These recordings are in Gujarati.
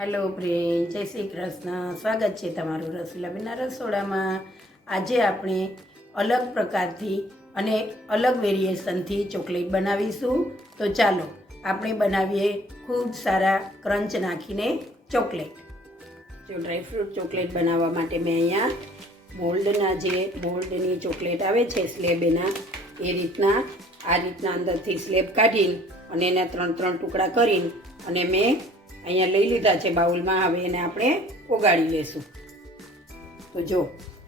હેલો ફ્રેન્ડ, જય શ્રી કૃષ્ણ. સ્વાગત છે તમારું રસીલાબેનના રસોડામાં. આજે આપણે અલગ પ્રકારથી અને અલગ વેરિએશનથી ચોકલેટ બનાવીશું. તો ચાલો આપણે બનાવીએ ખૂબ સારા ક્રંચ નાખીને ચોકલેટ. જો ડ્રાયફ્રૂટ ચોકલેટ બનાવવા માટે મેં અહીંયા મોલ્ડની ચોકલેટ આવે છે સ્લેબ એના, એ રીતના આ રીતના અંદરથી સ્લેબ કાઢીને અને એના 3 ટુકડા કરીને અને મેં અહીંયા લઈ લીધા છે બાઉલમાં. હવે એને આપણે ઓગાળી લેશું. તો જો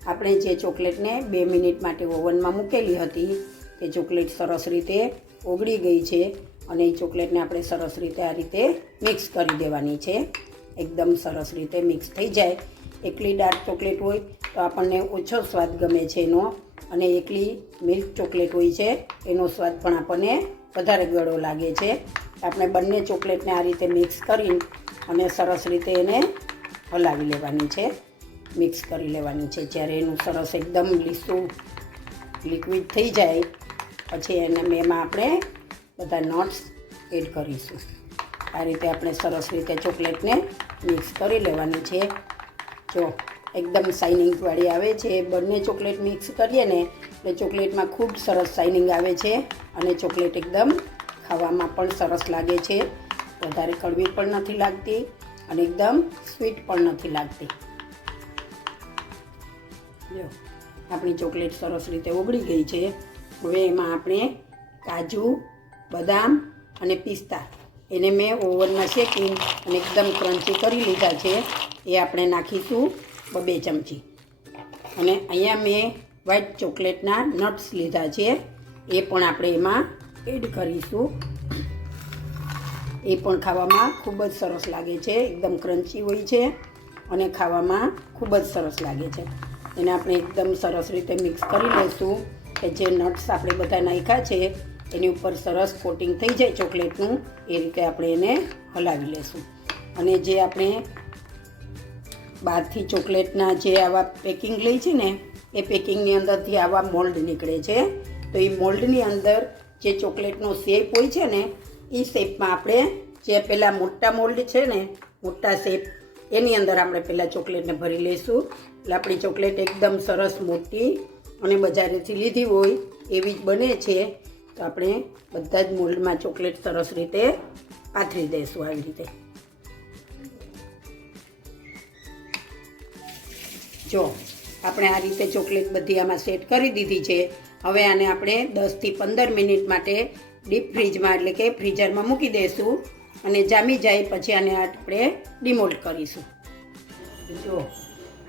આપણે જે ચોકલેટને 2 મિનિટ માટે ઓવનમાં મૂકેલી હતી તે ચોકલેટ સરસ રીતે ઓગળી ગઈ છે અને એ ચોકલેટને આપણે સરસ રીતે આ રીતે મિક્સ કરી દેવાની છે. એકદમ સરસ રીતે મિક્સ થઈ જાય. એકલી ડાર્ક ચોકલેટ હોય તો આપણને ઓછો સ્વાદ ગમે છે એનો, અને એકલી મિલ્ક ચોકલેટ હોય છે એનો સ્વાદ પણ આપણને વધારે ગળો લાગે છે. આપણે બંને ચોકલેટને આ રીતે મિક્સ કરી અને સરસ રીતે એને હલાવી લેવાની છે, મિક્સ કરી લેવાની છે. જ્યારે એનું સરસ એકદમ લીસું લિક્વિડ થઈ જાય પછી એમાં આપણે બધા નટ્સ એડ કરીશું. આ રીતે આપણે સરસ રીતે ચોકલેટને મિક્સ કરી લેવાની છે. જો એકદમ શાઇનિંગવાળી આવે છે. બંને ચોકલેટ મિક્સ કરીએ ને એટલે ચોકલેટમાં ખૂબ સરસ શાઇનિંગ આવે છે અને ચોકલેટ એકદમ ખાવામાં પણ સરસ લાગે છે. વધારે કડવી પણ નથી લાગતી અને એકદમ સ્વીટ પણ નથી લાગતી. જો આપણી ચોકલેટ સરસ રીતે ઓગળી ગઈ છે. હવે એમાં આપણે કાજુ, બદામ અને પિસ્તા એને મેં ઓવનમાં શેકી અને એકદમ ક્રન્ચી કરી લીધા છે. એ આપણે નાખીશું 2 ચમચી. અને અહીંયા મેં વ્હાઈટ ચોકલેટના નટ્સ લીધા છે, એ પણ આપણે એમાં એડ કરીશું. એ પણ ખાવામાં ખૂબ જ સરસ લાગે છે. એકદમ ક્રન્ચી હોય છે અને ખાવામાં ખૂબ જ સરસ લાગે છે. એને આપણે એકદમ સરસ રીતે મિક્સ કરી લઈશું કે જે નટ્સ આપણે બધા નાખ્યા છે એની ઉપર સરસ કોટિંગ થઈ જાય ચોકલેટનું. એ રીતે આપણે એને હલાવી લઈશું. અને જે આપણે બહારથી ચોકલેટના જે આવા પેકિંગ લઈ છે ને એ પેકિંગની અંદરથી આવા મોલ્ડ નીકળે છે. તો એ મોલ્ડની અંદર જે ચોકલેટનો શેપ હોય છે ને એ શેપમાં આપણે જે પહેલાં મોટા મોલ્ડ છે ને મોટા શેપ એની અંદર આપણે પહેલાં ચોકલેટને ભરી લઈશું. એટલે આપણી ચોકલેટ એકદમ સરસ મોટી અને બજારેથી લીધી હોય એવી જ બને છે. તો આપણે બધા જ મોલ્ડમાં ચોકલેટ સરસ રીતે પાથરી દઈશું આવી રીતે. જો આપણે આ રીતે ચોકલેટ બધી આમાં સેટ કરી દીધી છે. હવે આને આપણે 10થી 15 મિનિટ માટે ડીપ ફ્રીજમાં એટલે કે ફ્રીઝરમાં મૂકી દઈશું અને જામી જાય પછી આને આપણે ડિમોલ્ડ કરીશું. જો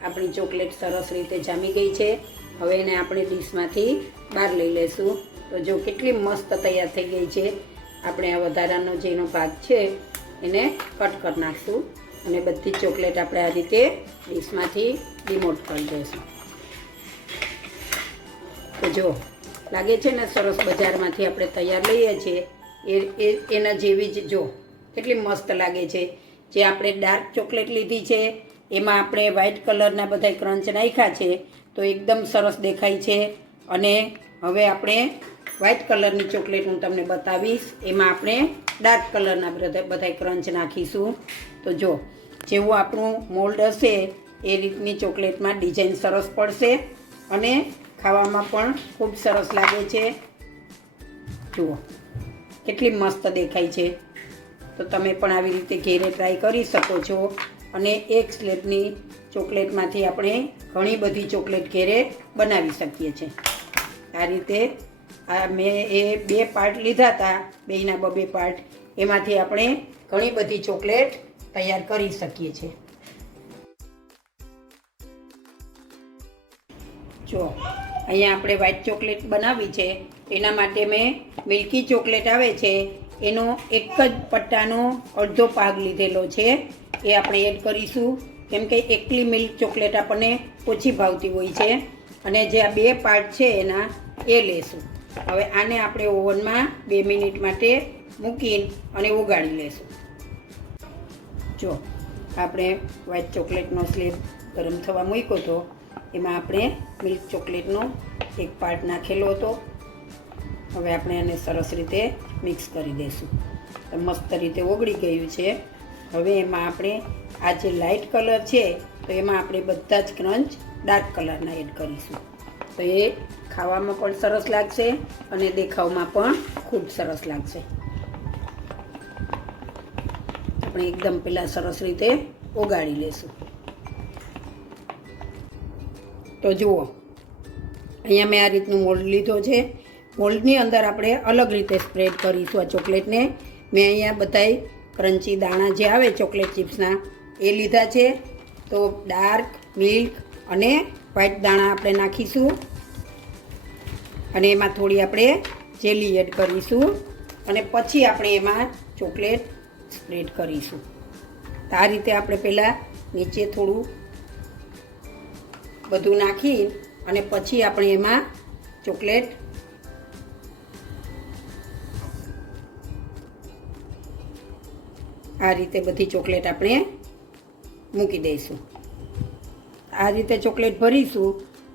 આપણી ચોકલેટ સરસ રીતે જામી ગઈ છે. હવે એને આપણે ડીશમાંથી બહાર લઈ લઈશું. તો જો કેટલી મસ્ત તૈયાર થઈ ગઈ છે. આપણે આ વધારાનો જેનો ભાગ છે એને કટ કરી નાખશું અને બધી ચોકલેટ આપણે આ રીતે ડીશમાંથી ડિમોલ્ડ કરી દઈશું. તો જો લાગે છે ને સરસ, બજારમાંથી આપણે તૈયાર લઈએ છીએ એના જેવી જ જો કેટલી મસ્ત લાગે છે. જે આપણે ડાર્ક ચોકલેટ લીધી છે એમાં આપણે વ્હાઈટ કલરના બધા ક્રંચ નાખ્યા છે તો એકદમ સરસ દેખાય છે. અને હવે આપણે વ્હાઈટ કલરની ચોકલેટ હું તમને બતાવીશ. એમાં આપણે ડાર્ક કલરના બધા ક્રંચ નાખીશું. તો જો જેવું આપણું મોલ્ડ હશે એ રીતની ચોકલેટમાં ડિઝાઇન સરસ પડશે અને ખાવામાં પણ ખૂબ સરસ લાગે છે. જુઓ કેટલી મસ્ત દેખાય છે. તો તમે પણ આવી રીતે ઘેરે ટ્રાય કરી શકો છો. અને એક સ્લેબની ચોકલેટમાંથી આપણે ઘણી બધી ચોકલેટ ઘેરે બનાવી શકીએ છીએ. આ રીતે મેં એ 2 પાર્ટ લીધા હતા, બેયના 2 પાર્ટ, એમાંથી આપણે ઘણી બધી ચોકલેટ તૈયાર કરી શકીએ છીએ. જો અહીંયા આપણે વ્હાઈટ ચોકલેટ બનાવી છે એના માટે મેં મિલ્કી ચોકલેટ આવે છે એનો એક જ પટ્ટાનો અડધો ભાગ લીધેલો છે. એ આપણે એડ કરીશું કેમ કે એકલી મિલ્ક ચોકલેટ આપણને ઓછી ભાવતી હોય છે. અને જે આ 2 પાર્ટ છે એના એ લેશું. હવે આને આપણે ઓવનમાં 2 મિનિટ માટે મૂકીને અને ઓગાળી લેશું. જો આપણે વ્હાઈટ ચોકલેટનો સ્લેબ ગરમ થવા મૂક્યો હતો એમાં આપણે મિલ્ક ચોકલેટનો એક પાર્ટ નાખેલો હતો. હવે આપણે આને સરસ રીતે મિક્સ કરી દઈશું. મસ્ત રીતે ઓગળી ગયું છે હવે એમાં આપણે આ જે લાઇટ કલર છે તો એમાં આપણે બધા જ ક્રંચ ડાર્ક કલરના એડ કરીશું. તો એ ખાવામાં પણ સરસ લાગશે અને દેખાવમાં પણ ખૂબ સરસ લાગશે. આપણે એકદમ પહેલાં સરસ રીતે ઓગાળી લેશું. તો જુઓ, અહીંયા મેં આ રીતનું મોલ્ડ લીધો છે. મોલ્ડની અંદર આપણે અલગ રીતે સ્પ્રેડ કરીશું આ ચોકલેટને. મેં અહીંયા બધાય ક્રન્ચી દાણા જે આવે ચોકલેટ ચિપ્સના એ લીધા છે. તો ડાર્ક, મિલ્ક અને વ્હાઈટ દાણા આપણે નાખીશું અને એમાં થોડી આપણે જેલી એડ કરીશું અને પછી આપણે એમાં ચોકલેટ સ્પ્રેડ કરીશું. તો આ રીતે આપણે પહેલાં નીચે થોડું બધું નાખી અને પછી આપણે એમાં ચોકલેટ આ રીતે બધી ચોકલેટ આપણે મૂકી દઈશું. આ રીતે ચોકલેટ ભરીશું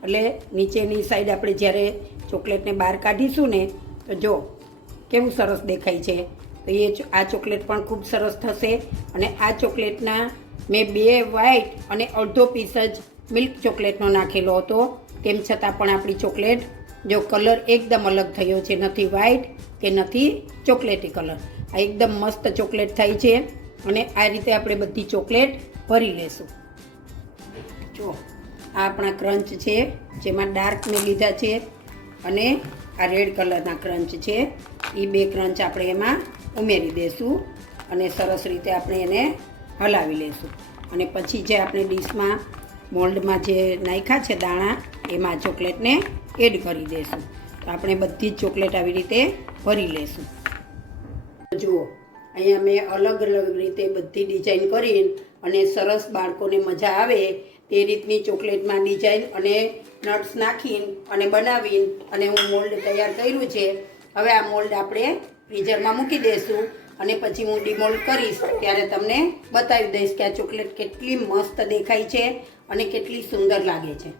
એટલે નીચેની સાઈડ આપણે જ્યારે ચોકલેટને બહાર કાઢીશું ને તો જો કેવું સરસ દેખાય છે. તો આ ચોકલેટ પણ ખૂબ સરસ થશે. અને આ ચોકલેટના મેં 2 વ્હાઈટ અને અડધો પીસ જ મિલ્ક ચોકલેટનો નાખેલો હતો. તેમ છતાં પણ આપણી ચોકલેટ જો કલર એકદમ અલગ થયો છે, નથી વ્હાઈટ કે નથી ચોકલેટી કલર. આ એકદમ મસ્ત ચોકલેટ થાય છે. અને આ રીતે આપણે બધી ચોકલેટ ભરી લેશું. જો આ આપણા ક્રંચ છે જેમાં ડાર્ક મેં લીધા છે અને આ રેડ કલરના ક્રંચ છે. એ 2 ક્રંચ આપણે એમાં ઉમેરી દઈશું અને સરસ રીતે આપણે એને હલાવી લઈશું. અને પછી જે આપણે ડીશમાં મોલ્ડમાં જે નાખ્યા છે દાણા એમાં ચોકલેટને એડ કરી દઈશું. તો આપણે બધી જ ચોકલેટ આવી રીતે ભરી લઈશું. જુઓ, અહીંયા મેં અલગ અલગ રીતે બધી ડિઝાઇન કરીને અને સરસ બાળકોને મજા આવે તે રીતની ચોકલેટમાં ડિઝાઇન અને નટ્સ નાખીને અને બનાવીને અને હું મોલ્ડ તૈયાર કર્યું છે. હવે આ મોલ્ડ આપણે ફ્રીઝરમાં મૂકી દઈશું અને પછી હું ડિમોલ્ડ કરીશ ત્યારે તમને બતાવી દઈશ કે આ ચોકલેટ કેટલી મસ્ત દેખાય છે અને કેટલી સુંદર લાગે છે.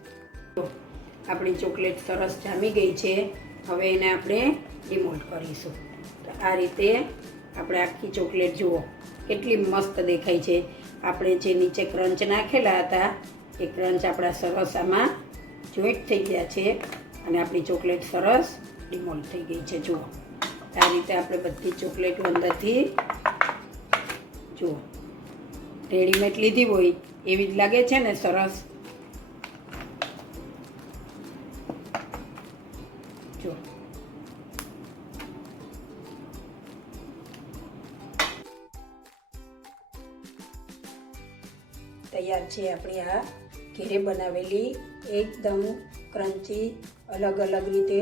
આપણી ચોકલેટ સરસ જામી ગઈ છે. હવે એને આપણે ડિમોલ્ડ કરીશું. તો આ રીતે આપણે આખી ચોકલેટ જુઓ કેટલી મસ્ત દેખાય છે. આપણે જે નીચે ક્રંચ નાખેલા હતા એ ક્રંચ આપણા સરસ આમાં જોઈન્ટ થઈ ગયા છે અને આપણી ચોકલેટ સરસ ડિમોલ્ડ થઈ ગઈ છે. જુઓ આ રીતે આપણે બધી ચોકલેટો અંદરથી જુઓ રેડીમેડ લીધી હોય એવી જ લાગે છે ને સરસ. જો તૈયાર છે આપણી આ ઘરે બનાવેલી એકદમ ક્રન્ચી અલગ અલગ રીતે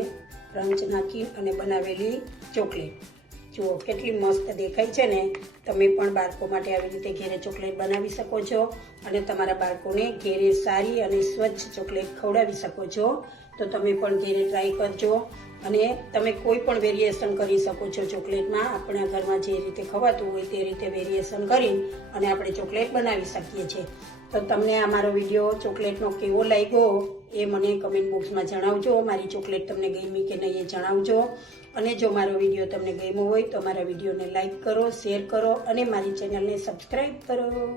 ક્રંચ નાખી અને બનાવેલી ચોકલેટ. જુઓ કેટલી મસ્ત દેખાય છે ને. તમે પણ બાળકો માટે આવી રીતે ઘરે ચોકલેટ બનાવી શકો છો અને તમારા બાળકોને ઘરે સારી અને સ્વચ્છ ચોકલેટ ખવડાવી શકો છો. તો તમે પણ ઘરે ટ્રાય કરજો અને તમે કોઈ પણ વેરિએશન કરી શકો છો ચોકલેટમાં. આપણા ઘરમાં જે રીતે ખવાતું હોય તે રીતે વેરિએશન કરી અને આપણે ચોકલેટ બનાવી શકીએ છીએ. તો તમને આ મારો વિડીયો ચોકલેટનો કેવો લાગ્યો એ મને કમેન્ટ બોક્સમાં જણાવજો. મારી ચોકલેટ તમને ગમી કે નહીં એ જણાવજો. અને જો મારો વિડીયો તમને ગમ્યો હોય તો મારા વિડીયોને લાઈક કરો, શેર કરો અને મારી ચેનલને સબસ્ક્રાઈબ કરો.